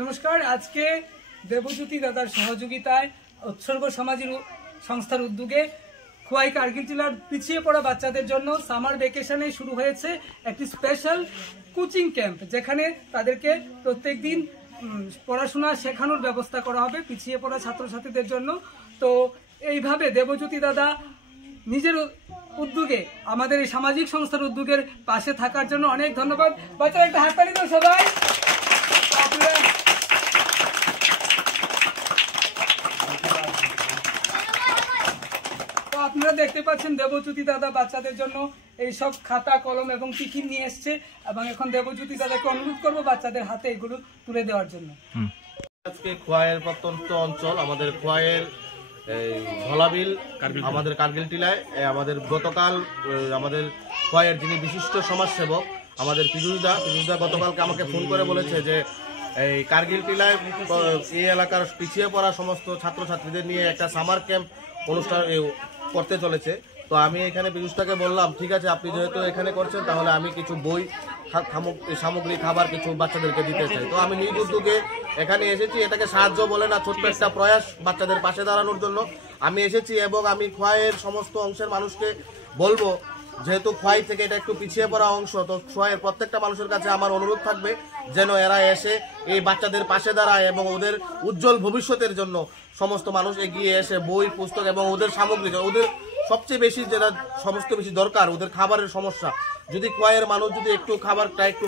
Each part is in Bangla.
নমস্কার। আজকে দেবজ্যোতি দাদার সহযোগিতায় উৎসর্গ সমাজের সংস্থার উদ্যোগে খোয়াই কার্গিল জেলার পিছিয়ে পড়া বাচ্চাদের জন্য সামার ভ্যাকেশনে শুরু হয়েছে একটি স্পেশাল কোচিং ক্যাম্প, যেখানে তাদেরকে প্রত্যেকদিন পড়াশোনা শেখানোর ব্যবস্থা করা হবে পিছিয়ে পড়া ছাত্রছাত্রীদের জন্য। তো এইভাবে দেবজ্যোতি দাদা নিজের উদ্যোগে আমাদের এই সামাজিক সংস্থার উদ্যোগের পাশে থাকার জন্য অনেক ধন্যবাদ। বাচ্চারা একটা হাততালি দাও সবাই। তো আপনারা দেখতে পাচ্ছেন দেবজ্যোতি দাদা বাচ্চাদের জন্য এইসব খাতা কলম এবং টিফিন নিয়ে এসছে, এবং এখন দেবজ্যোতি দাদাকে অনুরোধ করবো বাচ্চাদের হাতে এগুলো তুলে দেওয়ার জন্য। আজকে খোয়াইয়ের প্রত্যন্ত অঞ্চল আমাদের খোয়াইয়ের ধলাবিল আমাদের কার্গিল টিলায় আমাদের গতকাল আমাদের খোয়াইয়ের যিনি বিশিষ্ট সমাজসেবক আমাদের পিজুসদা গতকালকে আমাকে ফোন করে বলেছে যে এই কার্গিল টিলায় এই এলাকার পিছিয়ে পড়া সমস্ত ছাত্রছাত্রীদের নিয়ে একটা সামার ক্যাম্প অনুষ্ঠান করতে চলেছে। তো আমি এখানে পিজুসদাকে বললাম, ঠিক আছে আপনি যেহেতু এখানে করছেন তাহলে আমি কিছু বই সামগ্রী খাবার কিছু বাচ্চাদেরকে দিতে চাই। তো আমি নিজ উদ্যোগে এখানে এসেছি, এটাকে সাহায্য বলে না, ছোট্ট একটা প্রয়াস বাচ্চাদের পাশে দাঁড়ানোর জন্য আমি এসেছি। এবং আমি খোয়াইয়ের সমস্ত অংশের মানুষকে বলবো, যেহেতু খোয়াই থেকে এটা একটু পিছিয়ে পড়া অংশ, তো খোয়াইয়ের প্রত্যেকটা মানুষের কাছে আমার অনুরোধ থাকবে যেন এরা এসে এই বাচ্চাদের পাশে দাঁড়ায় এবং ওদের উজ্জ্বল ভবিষ্যতের জন্য সমস্ত মানুষ এগিয়ে এসে বই পুস্তক এবং ওদের সামগ্রী, ওদের সবচেয়ে বেশি যেটা সমস্ত বেশি দরকার ওদের খাবারের সমস্যা, যদি খোয়াইয়ের মানুষ যদি একটু খাবারটা একটু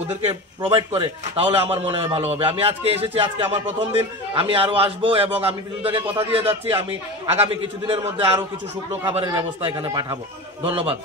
ওদেরকে প্রোভাইড করে তাহলে আমার মনে হয় ভালো হবে। আমি আজকে এসেছি, আজকে আমার প্রথম দিন, আমি আরো আসবো এবং আমি পিজুসদাকে কথা দিয়ে যাচ্ছি আমি আগামী কিছুদিনের মধ্যে আরো কিছু শুকনো খাবারের ব্যবস্থা এখানে পাঠাবো। ধন্যবাদ।